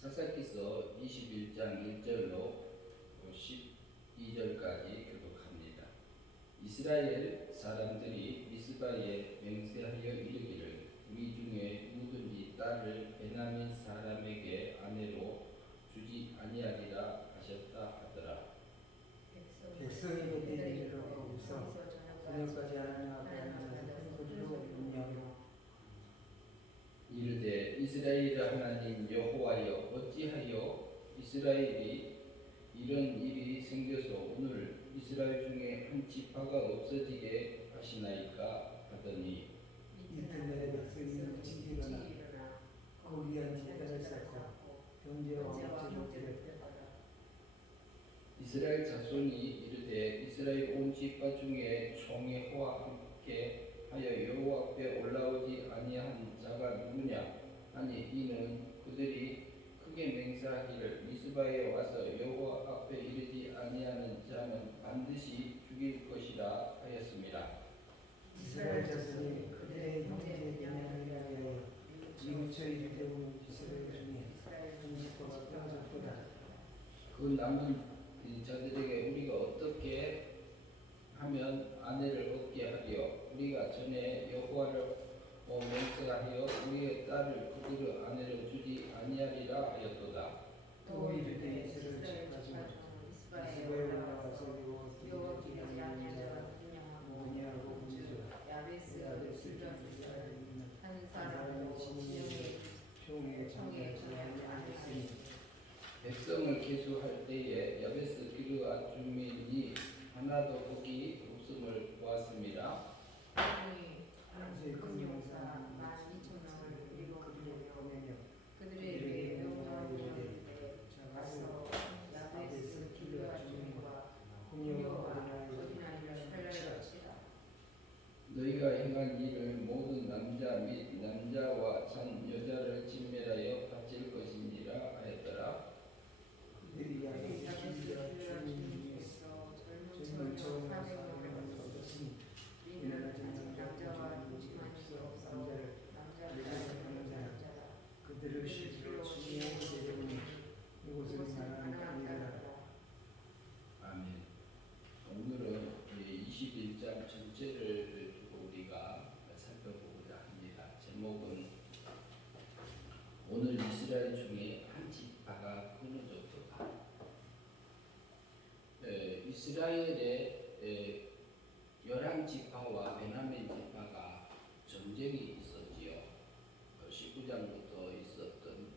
사사기서 21장 1절로 12절까지 교독합니다. 이스라엘 사람들이 미스바에 맹세하여 이르기를 우리 중에 누구든지 딸을 베냐민 사람에게 아내로 주지 아니하리라 하셨다 하더라. 백성이 베델리로 거기서 저녁까지 하나님 앞에 앉아서 큰 소리로 음미하며 이르되 이스라엘의 하나님 여호와여 어찌하여 이스라엘이 이런 일이 생겨서 오늘 이스라엘 중에 한 지파가 없어지게 하시나이까 하더니 이튿날에 백성이 일찍 일어나 거기한 제단을 쌓고 경제와 목재를 드렸다. 이스라엘 자손이 이르되 이스라엘 온 지파 중에 총회와 함께 하여 여호와 앞에 올라오지 아니한 자가 누구냐 하니 이는 그들이 크게 맹세하기를 미스바에 와서 여호와 앞에 이르지 아니하는 자는 반드시 죽일 것이라 하였습니다. 이스라엘 자손이 그들의 형제 베냐민이라 하여 이웃처 이르되 오는 이스라엘 중에 한 지파가 끊어졌도다. 그 남은 자들에게 우리가 어떻게 하면 아내를 얻게 하리요? 우리가 전에 여호와를 맹세하여 우리의 딸을 그들의 아내로 주지 아니하리라 하였도다. 또 이르되 이스라엘 집까지 미스바에 올라와서 여호와 길을 지키는 자가 누구냐고 묻으라. 야베스 길가에서 한 사람으로 총회에 참여하였으니 백성을 계수할 때에 야베스 기르앗 주민이 하나도 거기 없음을 보았습니다. 금용사 12,000명을 이루어 그들에게 명령을 내리되 가서 야베스 길르앗 주민과 공여와 어린아이를 살려치라. 너희가 행한 일을 모든 남자 및 남자와 산 여자를 진멸하여 바칠 것인지라 하였더라. 그들이 야베스 길르앗 주민 중에서 젊은 척 400명을 얻었으니 이는 아직 남자와 조심한 일이 없어 남자를 하는 자라. 그들을 실로 지혜하게 되려니 이곳은 가나안 땅이라. 아멘. 오늘은 21장 전체를 두고 우리가 살펴보고자 합니다. 제목은 오늘 이스라엘 중에 한 지파가 끊어졌도다. 이스라엘의 11지파와 베냐민 지파가 전쟁이 있었지요. 19장부터 있었던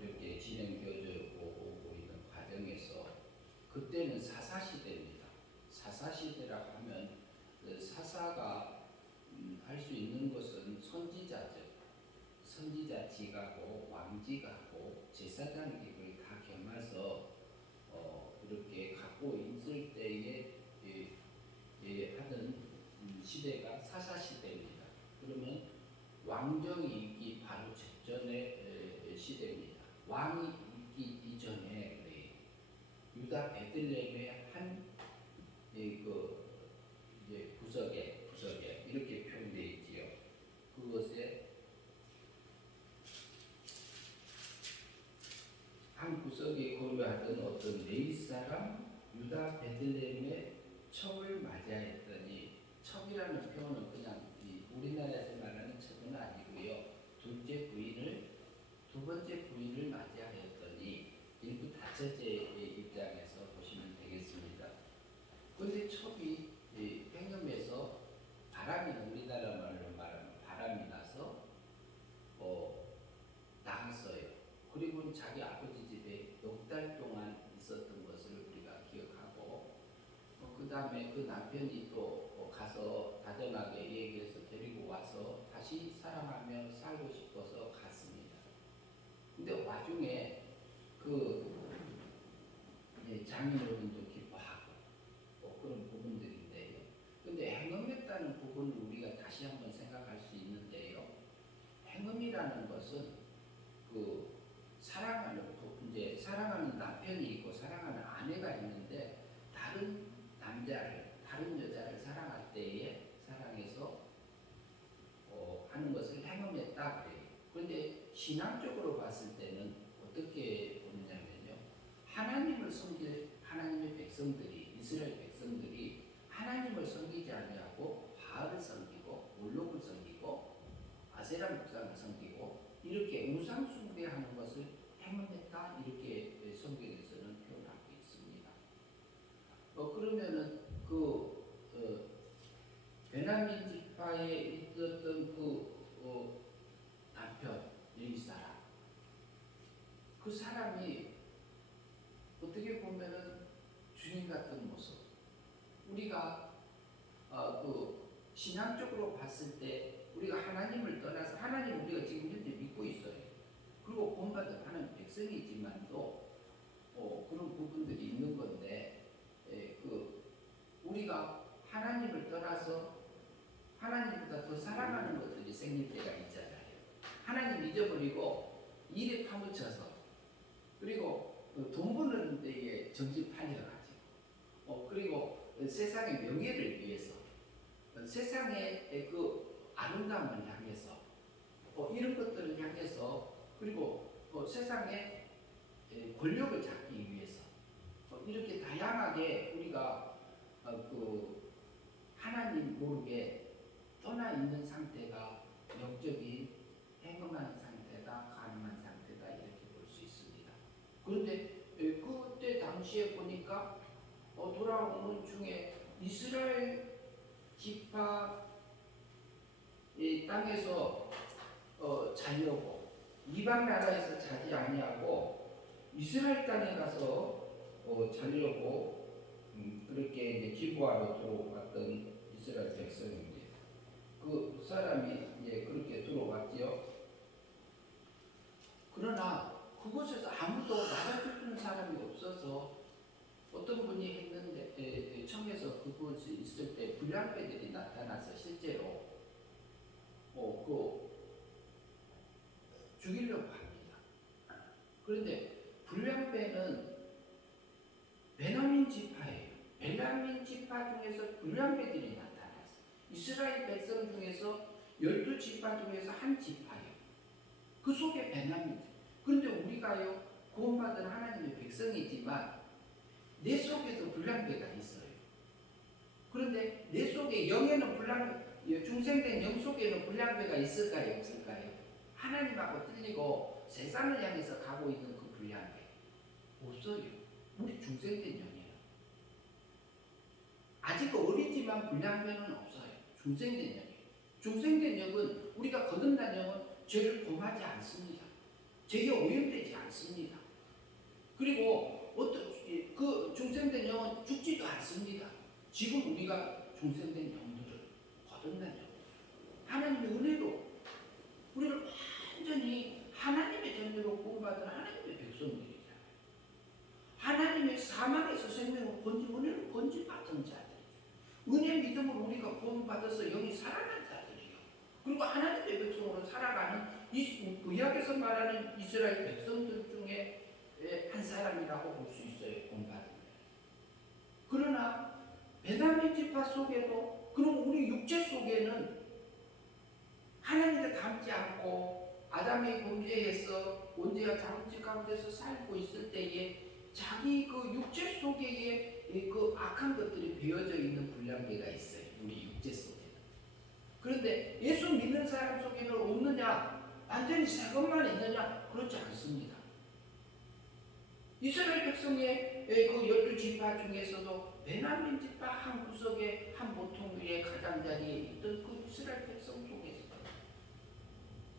이렇게 진행되어져 오고 있는 과정에서 그때는 사사시대입니다. 사사시대라 하면 사사가 할 수 있는 것은 선지자죠. 선지자 직하고 왕직하고 제사장직을 다 겸해서 이렇게 갖고 있을 때에 하는 시대가 사사시대입니다. 그러면 왕정이 있기 바로 직전의 시대입니다. 왕이 있기 이전에 유다 베들레헴의 한 구석에 이렇게 표현되어 있지요. 그것에 한 구석에 거류하던 어떤 레위 사람 유다 베들레헴의 첩을 맞이하였더니 첩이라는 표현은 그냥 우리나라에서 말하는 첩은 아니고요. 두 번째 부인을 맞이하였더니 일부 다처제의 입장에서 보시면 되겠습니다. 그런데 첩이 팽염에서 바람이 우리나라 말로 말하면 바람이 나서 나갔어요. 그리고 자기 아버지 집에 넉 달 동안 있었던 것을 우리가 기억하고 그 다음에 그 남편이 또 가서 다정하게 얘기해서 데리고 와서 다시 사랑하며 살고 싶어서 갔습니다. 근데 와중에 장인어른도 기뻐하고 그런 부분들인데요. 근데 행음했다는 부분을 우리가 다시 한번 생각할 수 있는데요. 행음이라는 것은 사랑하는 남편이 있고 사랑하는 아내가 있는데 다른 여자를 사랑할 때에 사랑해서 하는 것을 행음했다 그래요. 그런데 신앙적으로 봤을 때는 어떻게 보느냐면요. 하나님을 섬길 하나님의 백성들이 이스라엘 백성들이 하나님을 섬기지 아니하고 바알을 섬기고 몰록을 섬기고 아세라 목상을 섬기고 이렇게 우상 숭배하는 것을 행함했다 이렇게 성경에서는 표현하고 있습니다. 그러면은 베냐민 지파에 있었던 남편 엘리사라 그 사람이 어떻게 보면은 주님 같은 모습 우리가 신앙적으로 봤을 때 우리가 하나님을 떠나서 하나님 우리가 지금 현재 믿고 있어요. 그리고 본받은 하나님 백성이지만도 그런 부분들이 있는 건데 우리가 하나님을 떠나서 하나님보다 더 사랑하는 것들이 생길 때가 있잖아요. 하나님 잊어버리고 일에 파묻혀서 그리고 돈 버는 데에 정신 팔려가지고 그리고 세상의 명예를 위해서 세상의 그 아름다움을 향해서 이런 것들을 향해서 그리고 세상의 권력을 잡기 위해서 이렇게 다양하게 우리가 하나님 모르게 떠나 있는 상태가 영적인 행음한 상태다, 가늠한 상태다 이렇게 볼 수 있습니다. 그런데 그때 당시에 보니까 돌아오는 중에 이스라엘 지파 땅에서 자려고 이방 나라에서 자지 아니하고 이스라엘 땅에 가서 자려고 그렇게 이제 기부하러 들어왔던 이스라엘 백성인데 그 사람이 이제 그렇게 들어왔지요. 그러나 그곳에서 아무도 나가주는 사람이 없어서 어떤 분이 했는데 청에서 그곳에 있을 때 불량배들이 나타나서 실제로 죽이려고 합니다. 그런데 불량배는 베냐민 지파예요. 베냐민 지파 중에서 불량배들이 나타났어요. 이스라엘 백성 중에서 12지파 중에서 한 지파예요. 그 속에 베냐민. 그런데 우리가요 구원받은 하나님의 백성이지만 내 속에도 불량배가 있어요. 그런데 내 속에 영에는 중생된 영 속에는 불량배가 있을까요? 없을까요? 하나님하고 틀리고 세상을 향해서 가고 있는 그 불량배 없어요. 우리 중생된 영이에요. 아직 어리지만 불량배는 없어요. 중생된 영이에요. 중생된 영은 우리가 거듭난 영은 죄를 범하지 않습니다. 죄에 오염되지 않습니다. 그리고 그 중생된 영은 죽지도 않습니다. 지금 우리가 중생된 영들을 거듭난 영, 하나님의 은혜로 우리를 완전히 하나님의 자녀로 구원받은 하나님의 백성들이잖아요. 하나님의 사망에서 생명을 번진 은혜로 번진받은 자들, 은혜 믿음으로 우리가 구원받아서 영이 살아난 자들이요. 그리고 하나님의 백성으로 살아가는 이 구약에서 말하는 이스라엘 백성들 중에 한 사람이라고 볼 수 있어요. 구원받은. 그러나 베냐민 지파 속에도 그럼 우리 육체 속에는 하나님을 닮지 않고 아담의 범죄에서 원죄와 자국지 가운데서 살고 있을 때에 자기 그 육체 속에 그 악한 것들이 배어져 있는 불량배가 있어요. 우리 육체 속에는. 그런데 예수 믿는 사람 속에는 없느냐? 완전히 새 것만 있느냐? 그렇지 않습니다. 이스라엘 백성의 그 12지파 중에서도 베냐민 지파 한 구석에 한 모퉁 위에 가장자리에 있던 그 이스라엘 백성 속에서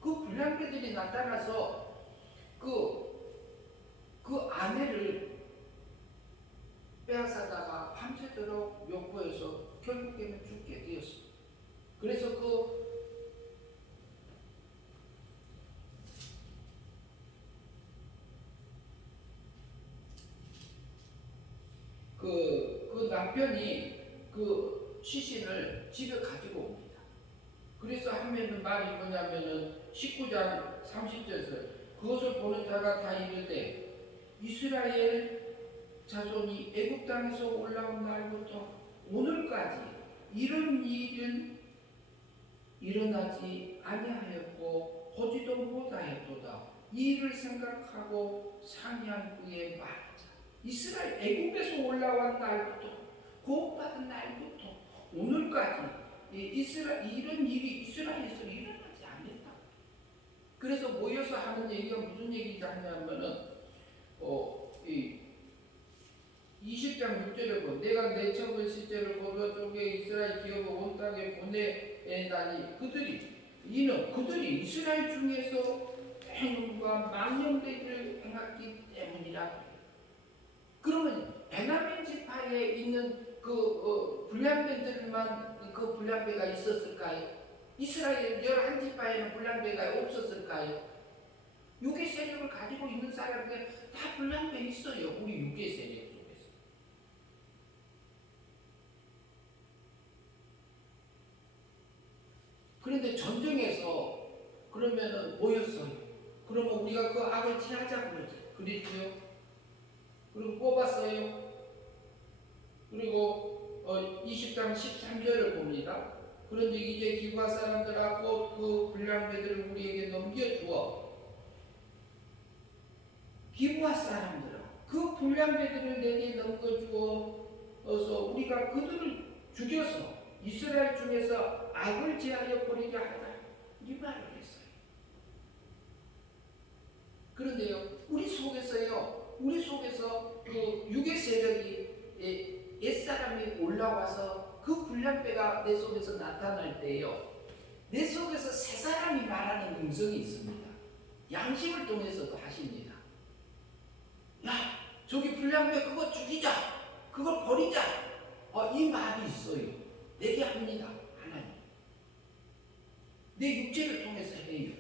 그 불량배들이 나타나서 그 아내를 빼앗아다가 밤새도록 욕보여서 결국에는 죽게 되었습니다. 그래서 그 남편이 그 시신을 집에 가지고 옵니다. 그래서 하면은 말이 뭐냐면은 19장 30절에서 그것을 보는 자가 다 이르되 이스라엘 자손이 애굽 땅에서 올라온 날부터 오늘까지 이런 일은 일어나지 아니하였고 보지도 못하였도다. 이를 생각하고 상의한 후에 말하자. 이스라엘 애국에서 올라온 날부터 구원받은 날부터 오늘까지 이런 일이 이스라엘에서 일어나지 않았다. 그래서 모여서 하는 얘기가 무슨 얘기인지 하냐면은 20장 6절에 보면 내가 내 첩을 실제로 거루어 쪽에 이스라엘 기업을 온 땅에 보내다니 그들이 이스라엘 중에서 행음과 망령되기를 행했기 때문이라. 그러면 베냐민 지파에 있는 불량배들만 그 불량배가 있었을까요? 이스라엘 11지파에는 불량배가 없었을까요? 유괴 세력을 가지고 있는 사람들 다 불량배 있어요. 우리 유괴 세력 속에서. 그런데 전쟁에서 그러면은 모였어요. 그러면 우리가 그 악을 취하자 그랬죠. 그리고 뽑았어요. 그리고 20장 13절을 봅니다. 그런데 이제 기브아 사람들하고 그 불량배들을 우리에게 넘겨주어 기브아 사람들아 그 불량배들을 내게 넘겨주어서 우리가 그들을 죽여서 이스라엘 중에서 악을 제하여 버리게 하자 이 말을 했어요. 그런데요 우리 속에서 그 유괴 세력이 옛사람이 올라와서 그 불량배가 내 속에서 나타날 때요 내 속에서 새 사람이 말하는 음성이 있습니다. 양심을 통해서도 하십니다. 야 저기 불량배 그거 죽이자 그걸 버리자 이 말이 있어요. 내게 합니다. 하나님 내 육체를 통해서 해요.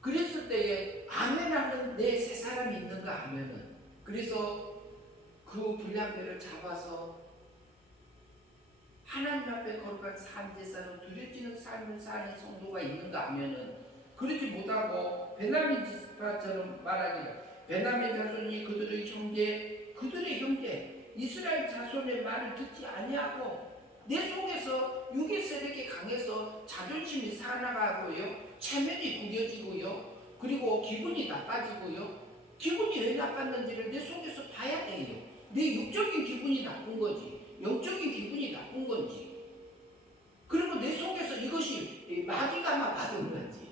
그랬을 때에 아멘하는 내 새 사람이 있는가 하면은 그래서 그 불량배를 잡아서 하나님 앞에 거룩한 산제사로 두려지는 삶을 사는 성도가 있는가 하면은 그러지 못하고 베냐민 지파처럼 말하기를 베냐민 자손이 그들의 형제 이스라엘 자손의 말을 듣지 아니하고 내 속에서 유괴 세력이 강해서 자존심이 살아나가고요 체면이 구겨지고요 그리고 기분이 나빠지고요 기분이 왜 나빴는지를 내 속에서 봐야 돼요. 내 육적인 기분이 나쁜 거지 영적인 기분이 나쁜 건지 그리고 내 속에서 이것이 마귀가 받은 건지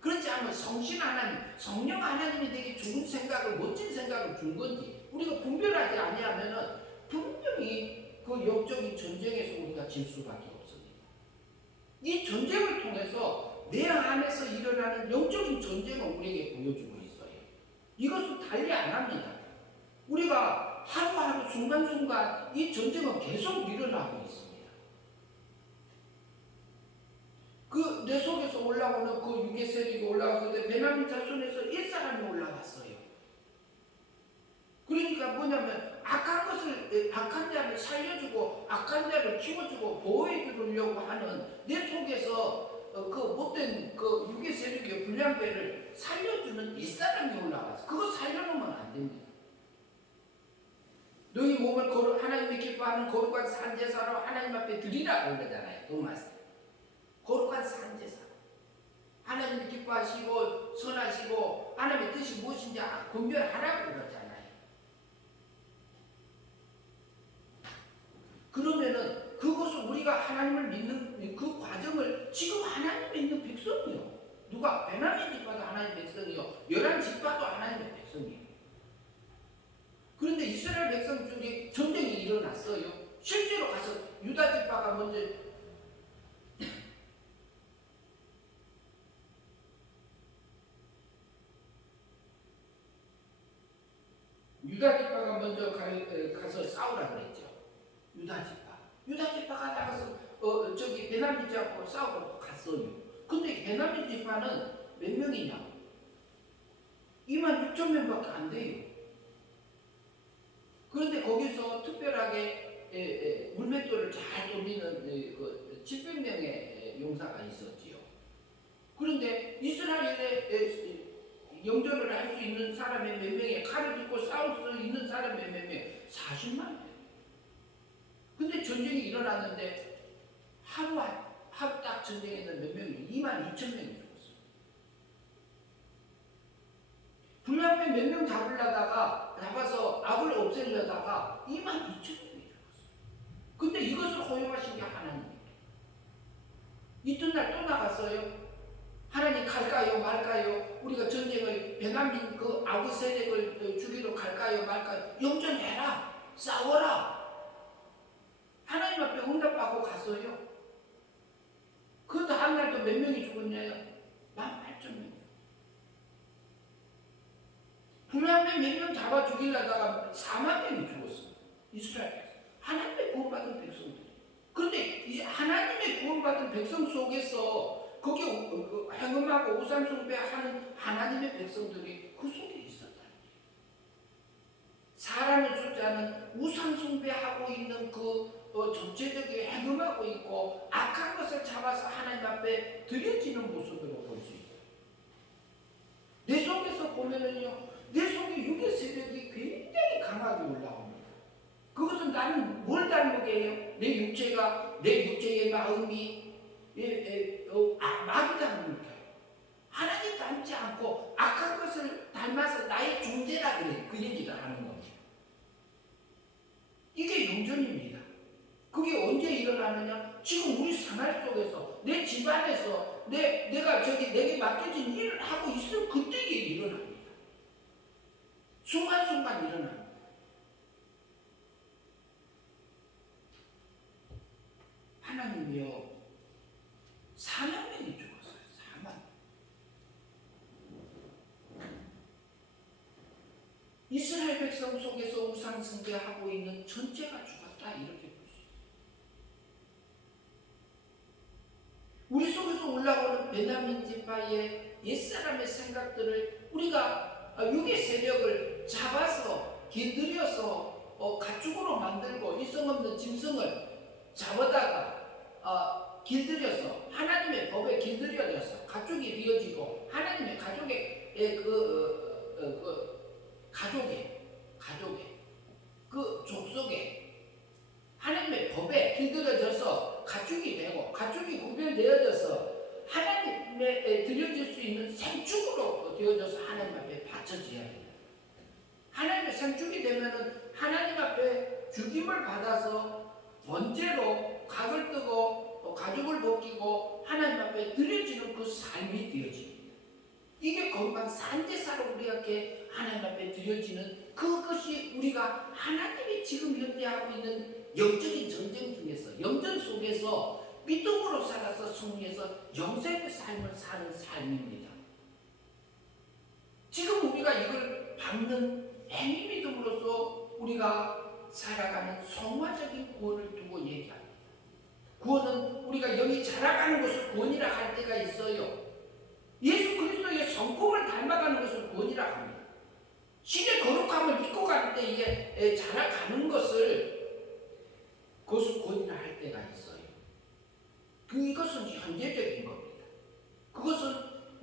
그렇지 않으면 성신 하나님 성령 하나님이 내게 좋은 생각을 멋진 생각을 준 건지 우리가 분별하지 아니하면 분명히 그 영적인 전쟁에서 우리가 질 수밖에 없습니다. 이 전쟁을 통해서 내 안에서 일어나는 영적인 전쟁을 우리에게 보여주고 있어요. 이것은 달리 안 합니다. 우리가 하루하루 순간순간 이 전쟁은 계속 일어나고 있습니다. 그 내 속에서 올라오는 그 유괴 세력이 올라와서 베냐민 자손에서 옛사람이 올라왔어요. 그러니까 뭐냐면 악한 자를 살려주고 악한 자를 키워주고 보호해 주려고 하는 내 속에서 그 못된 그 유괴 세력의 불량배를 살려주는 옛사람이 올라왔어. 그거 살려놓으면 안 됩니다. 너희 몸을 하나님이 기뻐하는 거룩한 산제사로 하나님 앞에 드리라고 그러잖아요. 도마스 거룩한 산제사 하나님이 기뻐하시고 선하시고 하나님의 뜻이 무엇인지 분별하라고 그러잖아요. 그러면은 그것을 우리가 하나님을 믿는 그 과정을 지금 하나님이 있는 백성이요. 누가 베냐민 지파도 하나님의 백성이요 11지파도 하나님의 백성이에요. 그런데 이스라엘 백성 중에 전쟁이 일어났어요. 실제로 가서 유다 지파가 먼저 가서 싸우라 그랬죠. 유다 지파가 나가서 베냐민 지파하고 싸우고 갔어요. 근데 베냐민 지파는 몇 명이냐? 26,000명밖에 안 돼요. 그런데 거기서 특별하게 물맷돌을 잘 돌리는 700명의 용사가 있었지요. 그런데 이스라엘에 영전을 할 수 있는 사람이 몇 명이에요? 칼을 들고 싸울 수 있는 사람이 몇 명이에요? 40만 명. 근데 전쟁이 일어났는데 하루 딱 전쟁에는 몇 명이 2만 2천 명이 죽었어요. 불량배 몇 명 잡아서 악을 없애려다가 2만 2천 명이 죽었어요. 근데 이것을 허용하신 게 하나님이에요. 이튿날 또 나갔어요. 하나님 갈까요 말까요? 우리가 전쟁을 베냐민 그 아구 세력을 죽이러 갈까요 말까요? 영전해라, 싸워라. 하나님 앞에 응답하고 갔어요. 그 다음날도 몇 명이 죽었냐요? 18,000명. 불량배 몇 명 잡아 죽이려다가 4만 명이 죽었어요. 이스라엘에서. 하나님의 구원받은 백성들이. 그런데 이제 하나님의 구원받은 백성 속에서 거기 행음하고 우상 숭배하는 하나님의 백성들이 그 속에 있었다. 사람의 숫자는 우상 숭배하고 있는 그 전체적인 행음하고 있고 악한 것을 잡아서 하나님 앞에 드려지는 모습으로 볼 수 있어요. 내 속에서 보면은요, 내 속에 육의 세력이 굉장히 강하게 올라옵니다. 그것은 나는 뭘 닮게 해요? 내 육체의 마음이 마귀 닮는 거예요. 하나님 닮지 않고 악한 것을 닮아서 나의 존재라 그래. 그 얘기를 하는 겁니다. 이게 영전입니다. 그게 언제 일어나느냐? 지금 우리 생활 속에서, 내 집안에서, 내가 내게 맡겨진 일을 하고 있을 그때 이게 일어납니다. 순간순간 일어납니다. 하나님이요, 4만 명이 죽었어요. 4만. 이스라엘 백성 속에서 우상 숭배하고 있는 전체가 죽었다. 이렇게 볼 수 있어요. 우리 속에서 올라오는 베냐민 지파의 옛사람의 생각들을 우리가 육의 세력을 잡아서 길들여서 가축으로 만들고 이성 없는 짐승을 잡아다가 길들여서 하나님의 법에 길들여져서 가족이 되어지고 하나님의 가족의 그 족속에 하나님의 법에 길들여져서 가축이 되고 가축이 구별되어져서 하나님의 드려질 수 있는 생축으로 되어져서 하나님 앞에 바쳐져야 됩니다. 하나님의 생축이 되면은 하나님 앞에 죽임을 받아서 번제로 각을 뜨고 가죽을 벗기고 하나님 앞에 드려지는 그 삶이 되어집니다. 이게 거룩한 산제사로 우리에게 하나님 앞에 드려지는 그것이 우리가 하나님이 지금 현재 하고 있는 영적인 전쟁 중에서 영전 속에서 믿음으로 살아서 승리해서 영생의 삶을 사는 삶입니다. 지금 우리가 이걸 받는 행위 믿음으로써 우리가 살아가는 성화적인 구원을 두고 얘기합니다. 구원은 우리가 영이 자라가는 것을 구원이라 할 때가 있어요. 예수 그리스도의 성품을 닮아가는 것을 구원이라 합니다. 신의 거룩함을 입고 갈 때 이게 자라가는 것을 그것을 구원이라 할 때가 있어요. 이것은 현재적인 겁니다. 그것은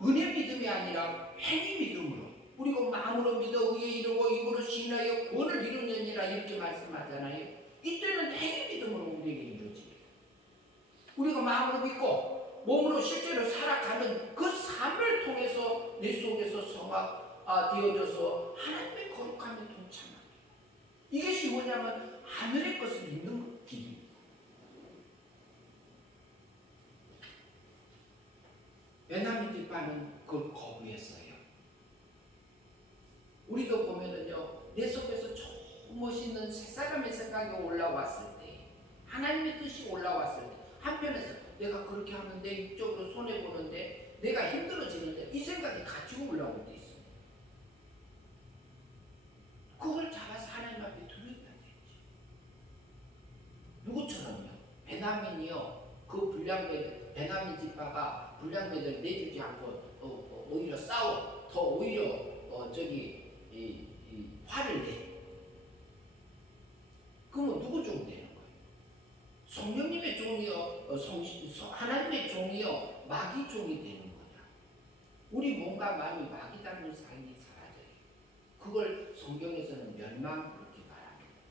은혜 믿음이 아니라 행위 믿음으로 우리가 마음으로 믿어 의에 이르고 입으로 시인하여 구원을 이루느니라 이렇게 말씀하잖아요. 이때는 행위 믿음으로 우리에게 이루어집니다. 우리가 마음으로 믿고 몸으로 실제로 살아가는 그 삶을 통해서 내 속에서 성화되어져서 하나님의 거룩함에 동참합니다. 이것이 뭐냐면 하늘의 것을 믿는 길입니다. 베냐민 지파는 그걸 거부했어요. 우리도 보면은요, 내 속에서 저 멋있는 새 사람의 생각이 올라왔을 때, 하나님의 뜻이 올라왔을 때, 한편에서 내가 그렇게 하는데 육적으로 손해 보는데 내가 힘들어지는데 이 생각이 같이 올라올 때 있어요. 그걸 잡아서 하나님 앞에 드려야 되죠. 누구처럼요? 베냐민이요, 그 베냐민 지파가 불량배들 내주지 않고 오히려 싸워, 더 오히려 화를 내. 그러면 누구 종 되는 거예요? 성령님의 종이요, 하나님의 종이요, 마귀 종이 되는 거야. 우리 몸과 마음이 마귀 닮은 삶이 사라져요. 그걸 성경에서는 멸망 그렇게 말합니다.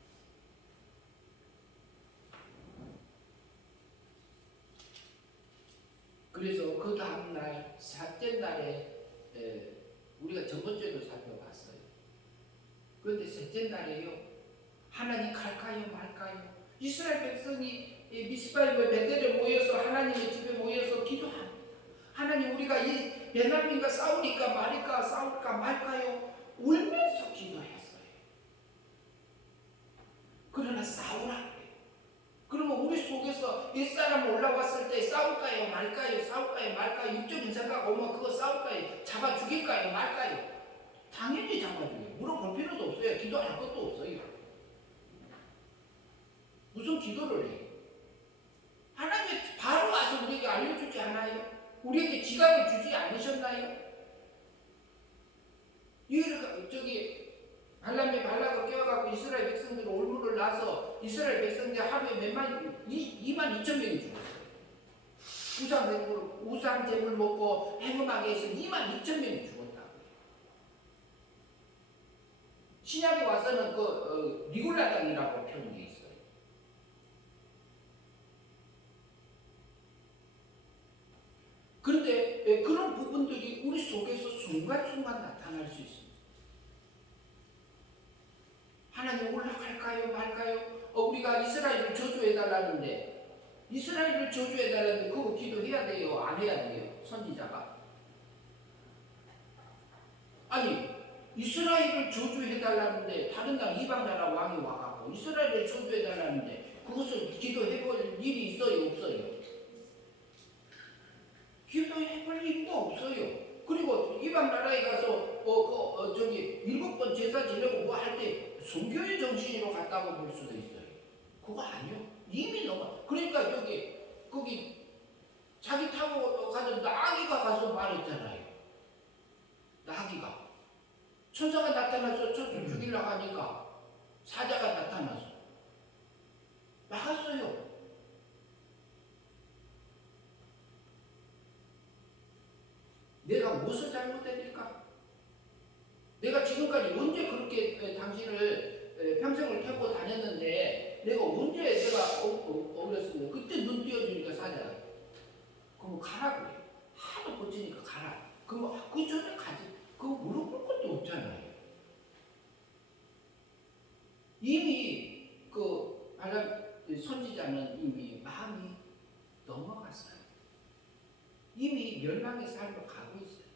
그래서 그 다음날 셋째 날에 우리가 저번주에도 살펴봤어요. 그런데 셋째 날에요, 하나님 갈까요 말까요? 이스라엘 백성이 미스바에 베델에 모여서 하나님의 집에 모여서 기도합니다. 하나님, 우리가 이 베냐민과 싸우니까 말일까, 싸울까 말까요? 울면서 기도했어요. 그러나 싸우라. 그러면 우리 속에서 옛사람 올라왔을 때 싸울까요 말까요? 싸울까요 말까요? 육적인 생각 오면 그거 싸울까요? 잡아 죽일까요 말까요? 당연히 잡아 죽여요. 물어볼 필요도 없어요. 기도할 것도 없어요. 무슨 기도를 해요? 하나님이 바로 와서 우리에게 알려주지 않아요? 우리에게 지각을 주지 않으셨나요? 저기 발람이 발락을 깨워갖고 이스라엘 백성들을 올무를 놔서 이스라엘 백성들 하루에 2만 2천 명이 죽었어요. 우상제물 먹고 행음하게 해서 2만 2천 명이 죽었다고요. 신약에 와서는 그 니골라당이라고 표현되어 있어요. 그런데 그런 부분들이 우리 속에서 순간순간 나타날 수 있습니다. 하나님 올라갈까요 말까요? 우리가 이스라엘을 저주해달라는데, 이스라엘을 저주해달라는데 그거 기도해야 돼요? 안 해야 돼요? 선지자가. 아니, 이스라엘을 저주해달라는데 다른 나라 이방 나라 왕이 와가지고 이스라엘을 저주해달라는데 그것을 기도해볼 일이 있어요 없어요? 기도해볼 일도 없어요. 그리고 이방 나라에 가서 저기 7번 제사 지내고 뭐 할 때 순교의 정신으로 갔다고 볼 수도 있어요. 그거 아니요. 이미 넘어. 그러니까 거기 자기 타고 가던 나귀가 가서 말했잖아요. 나귀가 천사가 나타나서 천사 죽이려고 하니까 사자가 나타나서 막았어요. 내가 무엇을 잘못했을까? 내가 지금까지 언제 그렇게 당신을 평생을 태우고 다녔는데 내가 언제 내가 어렸습니다. 그때 눈 띄워주니까 사자가 그럼 가라고 해요. 하도 버티니까 가라. 그럼 그 전에 가지. 그거 물어볼 것도 없잖아요. 이미 그 발람 선지자는 이미 마음이 넘어갔어요. 이미 멸망의 삶으로 가고 있어요.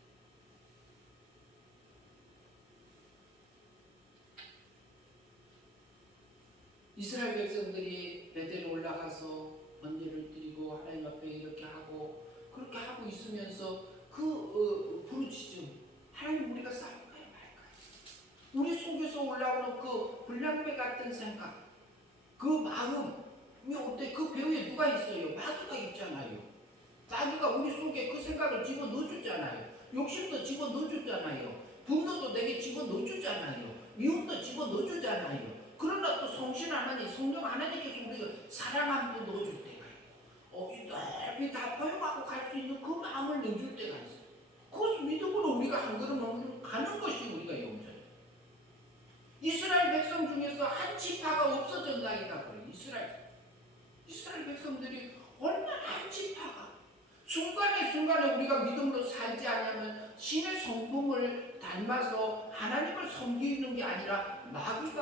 이스라엘 백성들이 베델에 올라가서 번제를 드리고 하나님 앞에 이렇게 하고 그렇게 하고 있으면서 부르짖음, 하나님 우리가 싸울까요 말까요? 우리 속에서 올라오는 그 불량배 같은 생각, 그 마음이 어때? 그 배후에 누가 있어요? 마귀가 있잖아요. 마귀가 우리 속에 그 생각을 집어넣어주잖아요. 욕심도 집어넣어주잖아요. 분노도 내게 집어넣어주잖아요. 미움도 집어넣어주잖아요. 그러나 또 성신 하나님, 성령 하나님께서 우리가 사랑함도 넣어줄 때가 있고 이 넓이 다 포용하고 갈 수 있는 그 마음을 넣어줄 때가 있어요. 그것을 믿음으로 우리가 한 걸음 가는 것이 우리가 영전이에요. 이스라엘 백성 중에서 한 지파가 없어졌나이다 그래요. 이스라엘 백성들이 얼마나 한 지파가 순간에 우리가 믿음으로 살지 않으면 신의 성품을 닮아서 하나님을 섬기는 게 아니라 마귀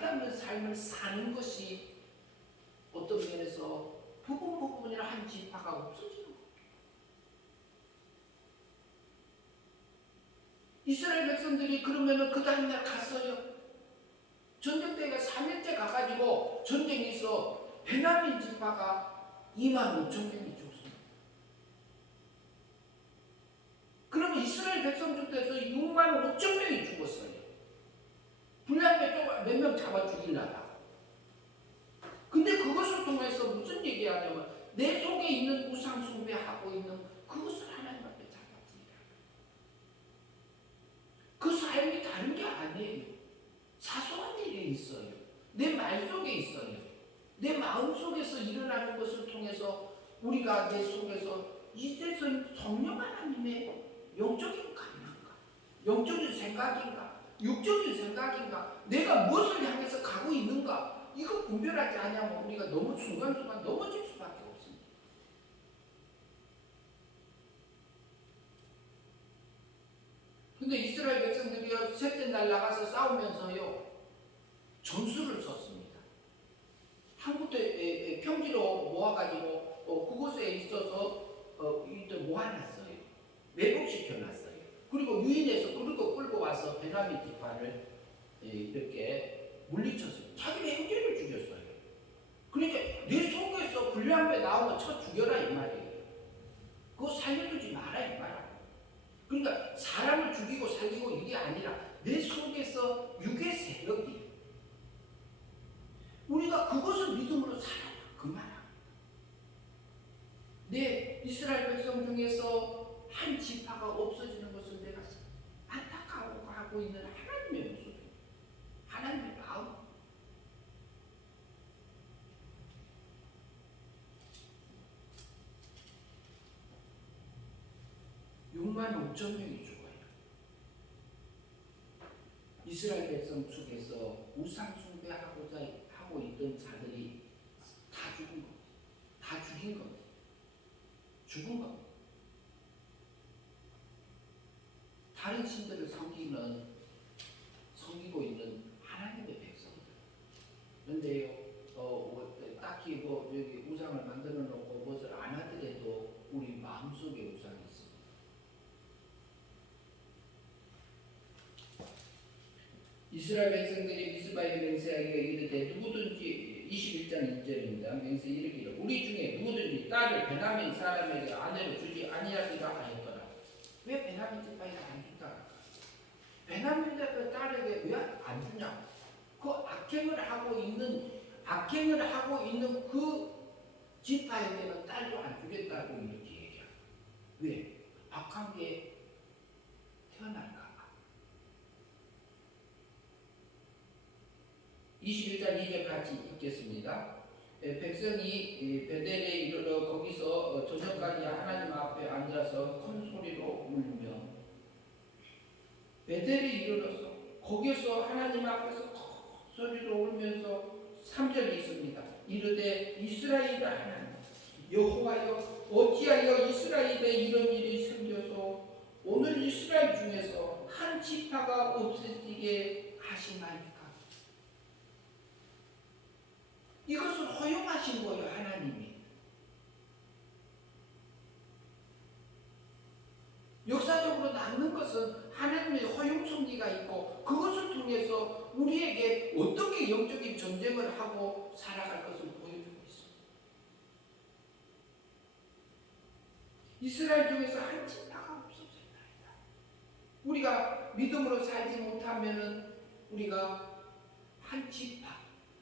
닮은 삶을 사는 것이 어떤 면에서 부분이나 한 지파가 없어지는 거예요. 이스라엘 백성들이 그러면은 그 다음날 갔어요. 전쟁대가 3일째 가가지고 전쟁이 있어 베냐민 지파가 2만 5천 명이 죽었습니다. 그러면 이스라엘 백성 중에서 6만 5천 명이 죽었어요. 불량배 몇 명 잡아 죽이려다가. 근데 그것을 통해서 무슨 얘기하냐면 내 속에 있는 우상 숭배하고 있는 그것을 하나님 앞에 잡아주라. 그 삶이 다른 게 아니에요. 사소한 일에 있어요. 내 말 속에 있어요. 내 마음 속에서 일어나는 것을 통해서 우리가 내 속에서 이제서 성령 하나님의 영적인 감명과 영적인 생각인가 육적인 생각인가 내가 무엇을 향해서 가고 있는가 이거 분별하지 않으면 우리가 너무 순간순간 넘어질 수밖에 없습니다. 근데 이스라엘 백성들이요 셋째 날 나가서 싸우면서요 전술을 썼습니다. 한 군데 평지로 모아가지고 그곳에 있어서 이들 모아놨어요. 매복시켜놨어요. 그리고 유인해서 끌고 와서 베냐민 지파를 이렇게 물리쳤어요. 자기네 형제를 죽였어요. 그러니까 내 속에서 불량배 나오면 쳐 죽여라 이 말이에요. 그거 살려두지 마라 이 말. 그러니까 사람을 죽이고 살리고 이게 아니라 내 속에서 육의 세력이 우리가 그것을 믿음으로 살아라 그 말이야. 내 이스라엘 백성 중에서 한 지파가 없어지는 것을 내가 안타까워하고 있는 하나님의 모습이에요. 하나님의 마음. (6만 5천 명이) 죽어요. 이스라엘 백성 속에서 우상 숭배하고자 하고 있던 자들이 다 죽은 겁니다. 다 죽인 겁니다. 죽은 겁니다. 다른 신들을 섬기고 있는 하나님의 백성들. 그런데요, 딱히 여기 우상을 만들어 놓고 무엇을 안 하더라도 우리 마음속에 우상이 있습니다. 이스라엘 백성들이 미스바에 맹세하기가 이르되 누구든지 21장 1절입니다. 맹세 이르기를 우리 중에 누구든지 딸을 베냐민 사람에게 아내로 주지 아니하리라 하였더라. 왜 베냐민 지파에게 안 준다? 베냐민 지파 딸에게 왜 안 주냐? 그 악행을 하고 있는 그 지파에게는 딸도 안 주겠다고 이렇게 얘기해요. 왜? 악한 게 태어날까? 21장 2절 같이 읽겠습니다. 백성이 베델에 이르러 거기서 저녁까지 하나님 앞에 앉아서 큰 소리로 울며 베델에 이르러서 거기서 하나님 앞에서 큰 소리로 울면서 3절이 있습니다. 이르되 이스라엘의 하나님 여호와여 어찌하여 이스라엘에 이런 일이 생겨서 오늘 이스라엘 중에서 한 지파가 없어지게 하시나이까? 이것을 허용하신 거예요, 하나님이. 역사적으로 남는 것은 하나님의 허용 섭리가 있고 그것을 통해서 우리에게 어떻게 영적인 전쟁을 하고 살아갈 것을 보여주고 있습니다. 이스라엘 중에서 한 지파가 없어졌나이다. 우리가 믿음으로 살지 못하면은 우리가 한 지파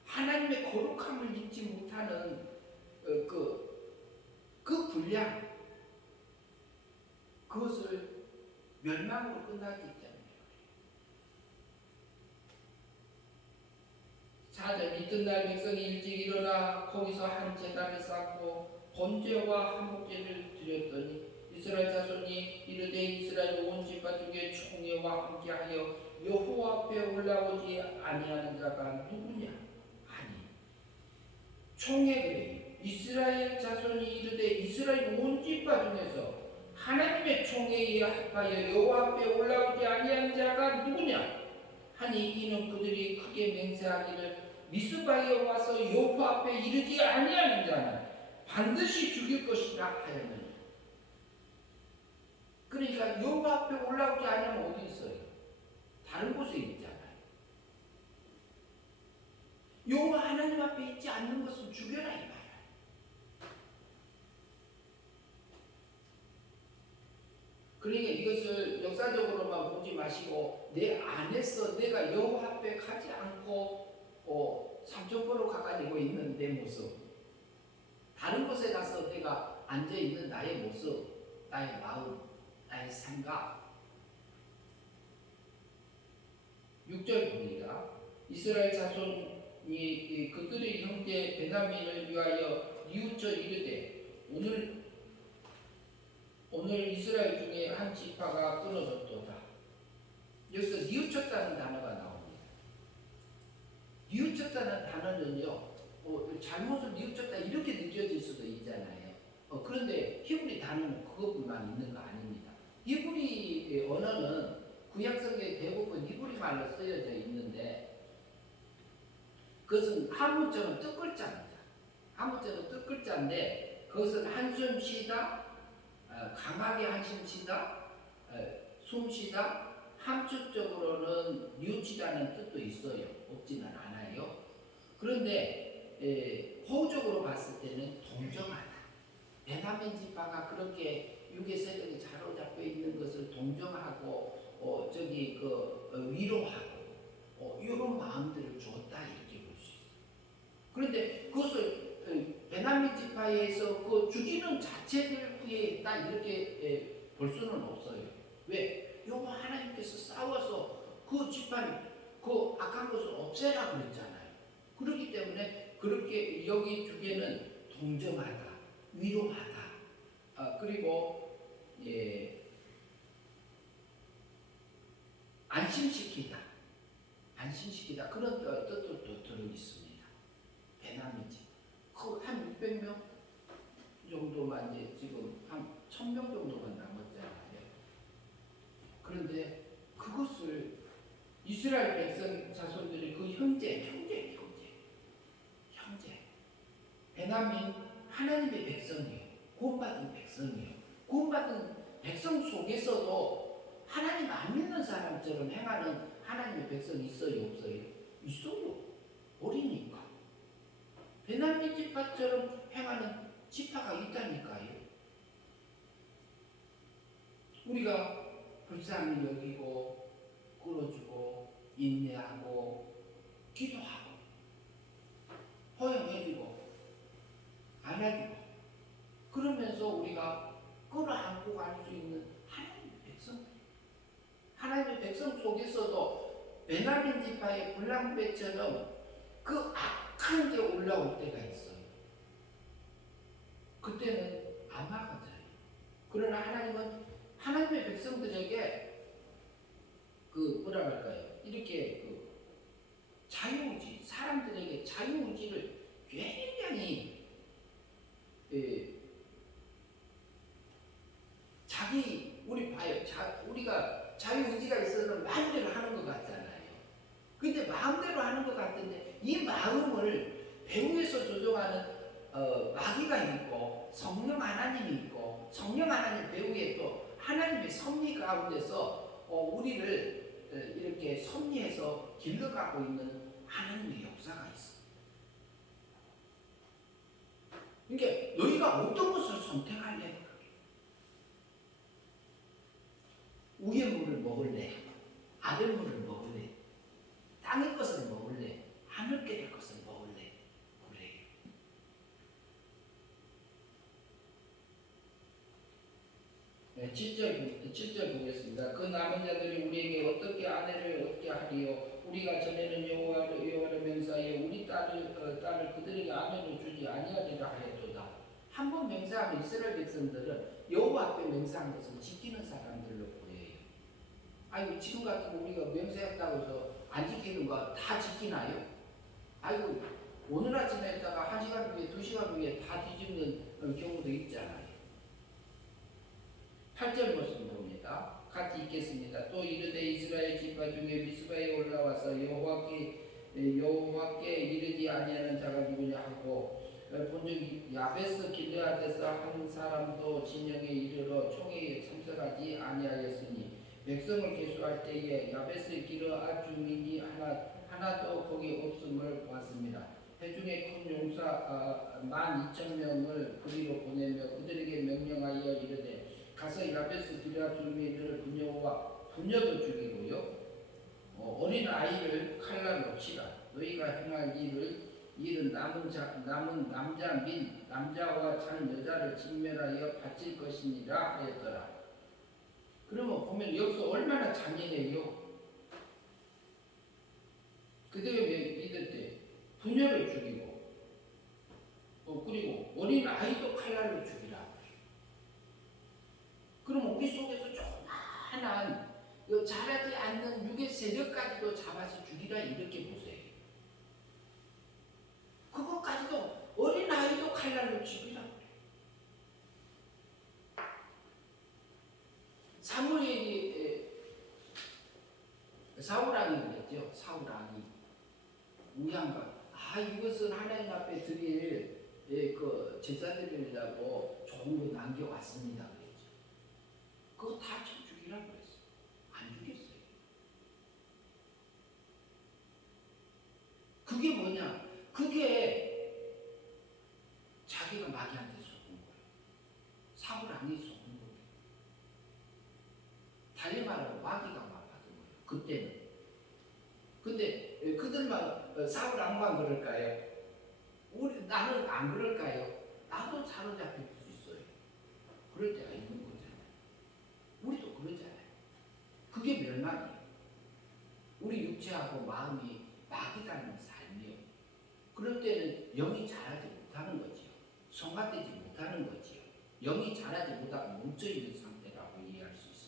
하나님의 거룩함을 잊지 못하는 그 분량 그것을 멸망으로 끝나기 때문에 4절 이튿날 백성이 일찍 일어나 거기서 한 제단을 쌓고 번제와 한목제를 드렸더니 이스라엘 자손이 이르되 이스라엘 온 지파 중에 총회와 함께하여 여호와 앞에 올라오지 아니하는 자가 누구냐? 총회그래 이스라엘 자손이 이르되 이스라엘 온 지파 중에서 하나님의 총회에 합하여 여호와 앞에 올라오지 아니한 자가 누구냐? 하니 이는 그들이 크게 맹세하기를 미스바에 와서 여호와 앞에 이르지 아니하는 자는 반드시 죽일 것이라 하였느니라. 그러니까 여호와 앞에 올라오지 아니하면 어디 있어요? 다른 곳에 있잖아요. 여호와 하나님 앞에 있지 않는 것은 죽여라 이 말이야. 그러니까 이것을 역사적으로만 보지 마시고 내 안에서 내가 여호와 앞에 가지 않고 삼천포로 가가지고 있는 내 모습, 다른 곳에 가서 내가 앉아 있는 나의 모습, 나의 마음, 나의 생각. 6절 봅니다. 이스라엘 자손이 그들의 형제 베냐민을 위하여 뉘우쳐 이르되 오늘 이스라엘 중에 한 지파가 끊어졌도다. 여기서 뉘우쳤다는 단어가 나옵니다. 뉘우쳤다는 단어는요, 잘못을 뉘우쳤다 이렇게 느껴질 수도 있잖아요. 그런데 히브리 단어는 그것뿐만 있는 거 아닙니다. 히브리 언어는 구약성경에 대부분 히브리 말로 쓰여져 있는데 그것은 한문처럼 뜻글자입니다. 한문처럼 뜻글자인데 그것은 한숨 쉬다, 강하게 한숨 쉬다, 숨 쉬다, 함축적으로는 뉘우치다는 뜻도 있어요. 없지는 않아요. 그런데 호적으로 봤을 때는 동정하다. 베냐민 지파가 그렇게 육의 세력이 사로잡혀 있는 것을 동정하고 위로하고 이런 마음들을 주었다 이렇게 볼 수 있어요. 그런데 그것을 베냐민 지파에서 그 죽이는 자체를 후회했다 이렇게 볼 수는 없어요. 왜? 여호와 하나님께서 싸워서 그 지파를 그 악한 것을 없애라 그랬잖아요. 그렇기 때문에 그렇게 여기 주제는 동정하다, 위로하다, 그리고 안심시키다 그런 뜻도 들어 있습니다. 베냐민 지파 한 600명 정도만 이제 지금 한 1000명 정도만 남았잖아요. 그런데 그것을 이스라엘 백성 자손들이 그 형제 베냐민 하나님의 백성이에요. 구원받은 백성이에요. 구원받은 백성 속에서도 하나님 안 믿는 사람처럼 행하는 하나님의 백성이 있어요, 없어요? 있어요. 어리니까. 베냐민 지파처럼 행하는 지파가 있다니까요. 우리가 불쌍히 여기고 끌어주고 인내하고 기도하고 허용해주고 안아주고 그러면서 우리가 끌어안고 갈 수 있는 하나님의 백성들, 하나님의 백성 속에서도 베냐민 지파의 불량배처럼 그 악한 게 올라올 때가 있어요. 그때는 아마가 자요. 그러나 하나님은 하나님의 백성들에게 뭐라 할까요? 이렇게 자유의지, 사람들에게 자유의지를 굉장히 우리 봐요. 우리가 자유의지가 있어서 마음대로 하는 것 같잖아요. 근데 마음대로 하는 것 같은데 이 마음을 배후에서 조종하는 마귀가 있고 성령 하나님이 있고 성령 하나님 배후에 또 하나님의 섭리 가운데서 우리를 이렇게 섭리해서 길러가고 있는 하나님의 역사가 있어. 그러니까 너희가 어떤 것을 선택할래? 위의 물을 먹을래? 아래 물을 먹을래? 땅의 것을 먹을래? 하늘께 것을 먹을래? 그래요. 네, 7절 보겠습니다. 그 남은 자들이 우리에게 어떻게 아내를 얻게 하리요? 우리가 전에는 여호와를 맹세하여 우리 딸을 그들에게 아내로 주지 아니하리라 하였도다. 한 번 맹세하면 이스라엘 백성들은 여호와 앞에 맹세한 것을 지키는 사람들로 보여요. 아이고 지금 같으면 우리가 맹세했다고 해서 안 지키는 거 다 지키나요? 아이고 오늘 아침에 했다가 1시간 후에 2시간 후에 다 뒤집는 경우도 있잖아요. 8절 말씀 봅니다. 같이 읽겠습니다. 또 이르되 이스라엘 지파 중에 미스바에 올라와서 여호와께 이르지 아니하는 자가 누구냐 하고 본즉 야베스 길르앗에서 한 사람도 진영에 이르러 총회에 참석하지 아니하였으니 백성을 계수할 때에 야베스 길르앗 주민이 하나도 거기 없음을 보았습니다. 회중의 큰 용사 12,000명을 그리로 보내며 그들에게 명령하여 이르되 가서 야베스 길르앗 주민을 부녀도 죽이고요 어린 아이를 칼날로 치라. 너희가 행할 일은 남은 남자 및 남자와 잔 여자를 진멸하여 바칠 것이니라 하였더라. 그러면 보면 여기서 얼마나 잔인해요. 그들의 믿을 때 부녀를 죽이고 그리고 어린 아이도 칼날로 죽이라. 그럼 우리 속에서 조그만한 자라지 않는 육의 세력까지도 잡아서 죽이라 이렇게 보세요. 그것까지도 어린 아이도 칼날로 죽이라. 사무엘이 사울왕이 그랬죠. 사울왕이 우리 양반 이것은 하나님 앞에 드릴 그 제사드리려고 좋은 거 남겨왔습니다 그랬죠. 그거 다 쳐 죽이라고 그랬어요. 안 죽였어요. 그게 뭐냐? 그게 자기가 마귀한테 속은 거예요. 사울왕이 속은 거예요. 달리 말하면 마귀가 막 받은 거예요. 그때는. 근데 그들만 사울왕만 그럴까요? 나는 안 그럴까요? 나도 사로잡힐 수 있어요. 그럴 때가 있는 거잖아요. 우리도 그러잖아요. 그게 멸망이에요. 우리 육체하고 마음이 마귀 닮은 삶이에요. 그럴 때는 영이 자라지 못하는 거지요. 성화되지 못하는 거지요. 영이 자라지 못하고 뭉쳐있는 상태라고 이해할 수 있습니다.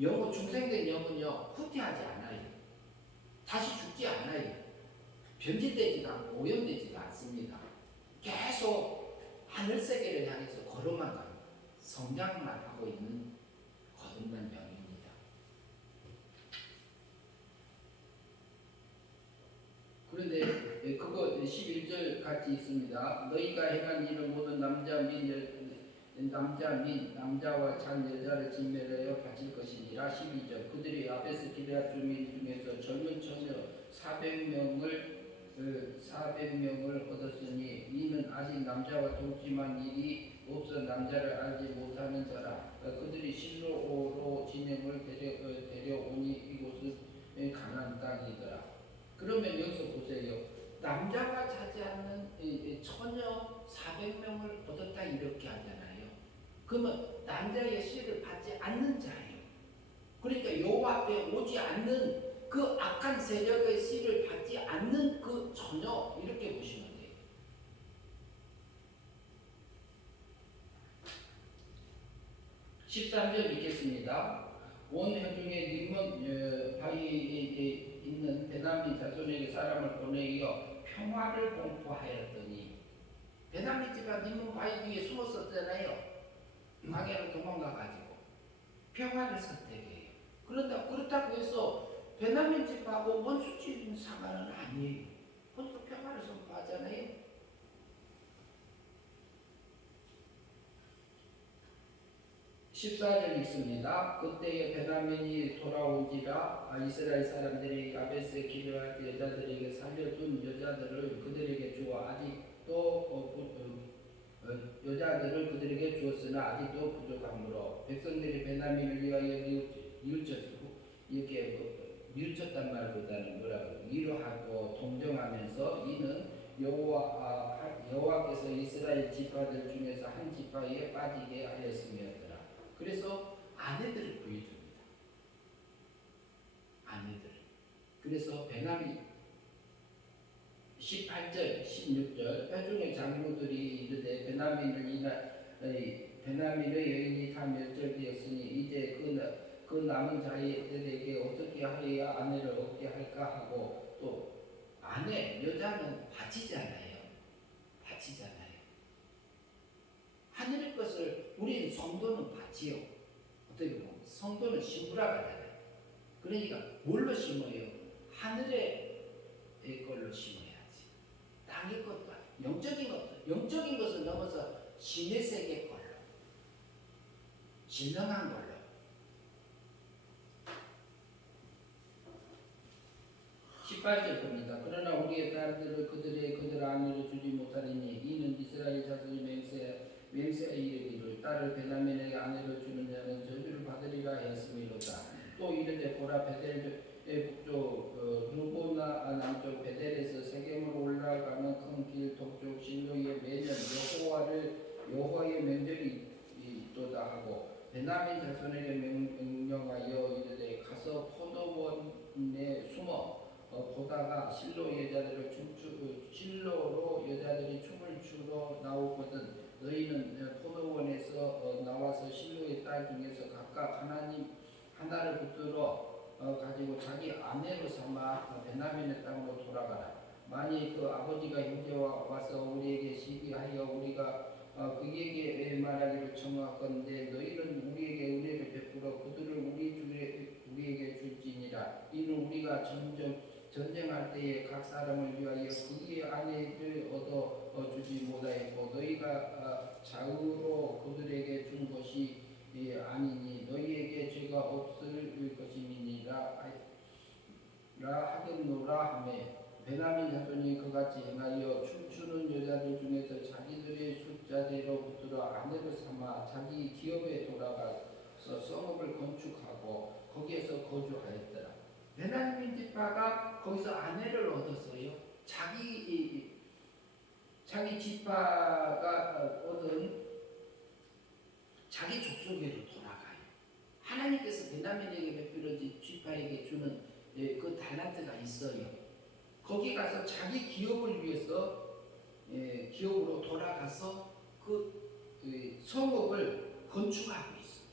영은 중생된 영은요 후퇴하지 않아요. 다시 죽지 않아요. 변질되지도 않고 오염되지도 않습니다. 계속 하늘 세계를 향해서 걸어만 갑니다. 성장만 하고 있는 거듭난 영입니다. 그런데 그거 11절 같이 있습니다. 너희가 행한 일은 모든 남자와 잔 여자를 진멸하여 바칠 것이니라. 12절 그들이 야베스 기럇 주민 중에서 젊은 처녀 400명을 얻었으니 이는 아직 남자와 동침한 일이 없어 남자를 알지 못하는 자라. 그들이 실로로 진영을 데려오니 이곳은 가나안 땅이더라. 그러면 여기서 보세요. 남자가 자지 않는 처녀 400명을 얻었다 이렇게 하잖아요. 그러면 남자의 씨를 받지 않는 자예요. 그러니까 여호와 앞에 오지 않는 그 악한 세력의 씨를 받지 않는 그 처녀 이렇게 보시면 돼요. 13절 읽겠습니다. 온 회중에 님은 바위에 있는 베냐민 자손에게 사람을 보내어 평화를 공포하였더니 베냐민 집안 님은 바위 뒤에 숨었었잖아요. 광야로 도망가가지고 평화를 선택해요. 그렇다고 해서 베냐민 집하고 원수지는 상관은 아니에요. 그것도 평화를 선포하잖아요. 14절 읽습니다. 그때에 베냐민이 돌아온지라 이스라엘 사람들이 야베스 기르앗 여자들에게 살려둔 여자들을 그들에게 주어 여자들을 그들에게 주었으나 아직도 부족하므로 백성들이 베냐민을 위하여 뉘우쳤고 이렇게 뉘우쳤단 말보다는 뭐라고 위로하고 동정하면서 이는 여호와께서 이스라엘 지파들 중에서 한 지파에 빠지게 하였음이었더라. 그래서 아내들을 구해줍니다. 아내들. 그래서 베냐민 18절, 16절 회중의 장로들이 이르되 베냐민의 여인이 다 멸절되었으니 이제 그 남은 자들에게 어떻게 하여야 아내를 얻게 할까 하고 또 여자는 바치잖아요. 하늘의 것을 우리는 성도는 바치요. 어떻게 보면 성도는 심으라가잖아요. 그러니까 뭘로 심어요? 하늘의 걸로 심어야지. 땅의 것도 영적인 것을 넘어서 신의 세계 걸로, 신령한 걸로. (18절) 겁니다. 그러나 우리의 딸들을 그들 아내로 주지 못하리니 이는 이스라엘 자손이 맹세하여 이르기를 딸을 베냐민에게 아내로 주는 자는 저주를 받으리라 했음이로다. 또 이르되 보라 베델 북쪽 루보나 남쪽 베델에서 세겜으로 올라가는 큰 길 동쪽 실로에 매년 여호와의 명절이 있도다 하고 베냐민 자손에게 명령하여 이르되 가서 포도원에 숨어 보다가 실로로 여자들이 춤을 추러 나오거든 너희는 포도원에서 나와서 실로의 딸 중에서 각각 하나를 붙들어 가지고 자기 아내로 삼아 베냐민의 땅으로 돌아가라. 만일 그 아버지가 형제와 와서 우리에게 시기하여 우리가 그에게 말하기를 청하건대 너희는 우리에게 은혜를 베풀 베풀어 그들을 우리에게 줄지니라. 이는 우리가 전쟁할 때에 각 사람을 위하여 그의 아내를 얻어 주지 못하였고 너희가 좌우로 그들에게 준 것이 아니니 너희에게 죄가 없을 것임이니라 하겠노라 하매 베냐민 자손이 그같이 행하여 춤추는 여자들 중에서 자기들의 숫자대로 붙들어 아내를 삼아 자기 기업에 돌아가서 성읍을 건축하고 거기에서 거주하였더라. 베냐민 지파가 거기서 아내를 얻었어요. 자기 지파가 얻은 자기 족속으로 돌아가요. 하나님께서 베냐민에게 베풀어진 지파에게 주는 그 달란트가 있어요. 거기 가서 자기 기업을 위해서 기업으로 돌아가서 그 성읍을 건축하고 있어요.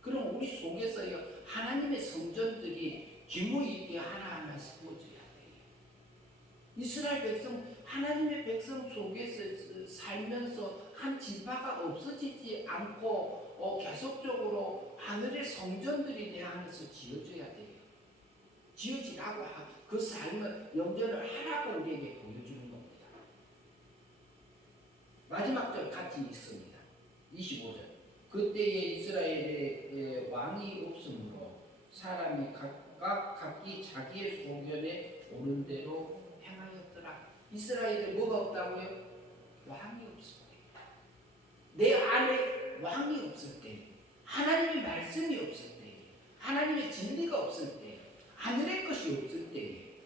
그럼 우리 속에서요 하나님의 성전들이 규모 있게 하나하나 세워져야 돼요. 이스라엘 백성, 하나님의 백성 속에서 살면서 한 지파가 없어지지 않고 계속적으로 하늘의 성전들이 내 안에서 지어져야 돼요. 지어지라고 그 삶을 영전을 하라고 우리에게 보여주는 겁니다. 마지막 절 같이 있습니다. 25절. 그때에 이스라엘에 왕이 없으므로 사람이 각기 자기의 소견에 오른 대로 행하였더라. 이스라엘에 뭐가 없다고요? 왕이 없을 때. 내 안에 왕이 없을 때, 하나님의 말씀이 없을 때, 하나님의 진리가 없을 때, 하늘의 것이 없을 때에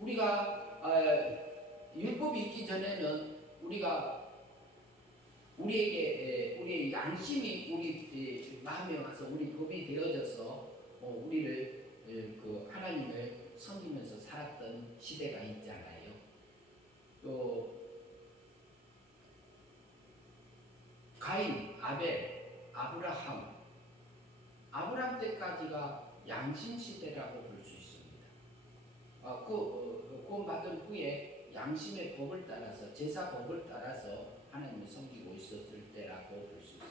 우리가 율법이 있기 전에는 우리의 양심이 우리 마음에 와서 우리 법이 되어져서 우리를 그 하나님을 섬기면서 살았던 시대가 있잖아요. 또 가인, 아벨, 아브라함 때까지가 양심 시대라고 볼 수 있습니다. 구원받은 후에 양심의 법을 따라서 제사 법을 따라서 하나님을 섬기고 있었을 때라고 볼 수 있습니다.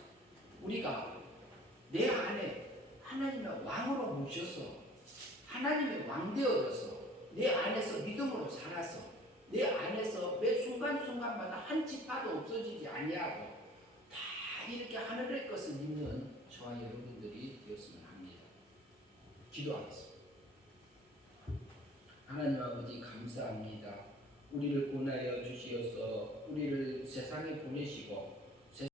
우리가 내 안에 하나님의 왕으로 모셔서 하나님의 왕 되어져서 내 안에서 믿음으로 살아서 내 안에서 매 순간순간마다 한 지파도 없어지지 아니하고 다 이렇게 하늘의 것을 믿는 저와 여러분들이 되었으면 합니다. 기도하겠습니다. 하나님 아버지 감사합니다. 우리를 구원하여 주시어서 우리를 세상에 보내시고